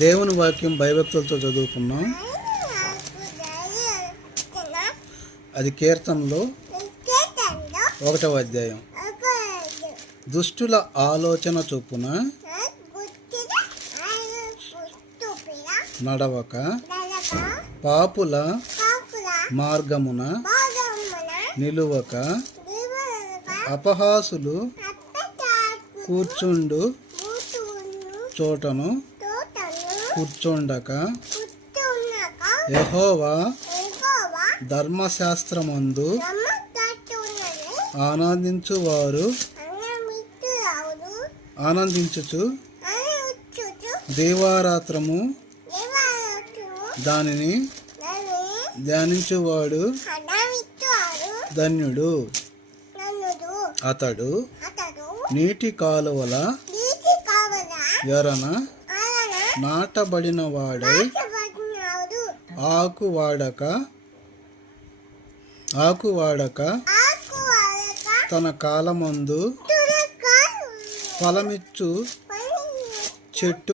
దేవుని వాక్యం భయభక్తులతో చదువుకున్నాం. అది కీర్తనలో 1వ అధ్యాయం. దుష్టుల ఆలోచన చొప్పున నడవక పాపుల మార్గమున నిలువక అపహాసులు కూర్చుండు చోటను కూర్చుండక యెహోవా ధర్మశాస్త్రమందు ఆనందించుచు దీవారాత్రము దానిని ధ్యానించువాడు ధన్యుడు. అతడు నీటి కాలువల ఎరన నాటబడిన వాడై ఆకు వాడక తన కాలమందు ఫలమిచ్చు చెట్టు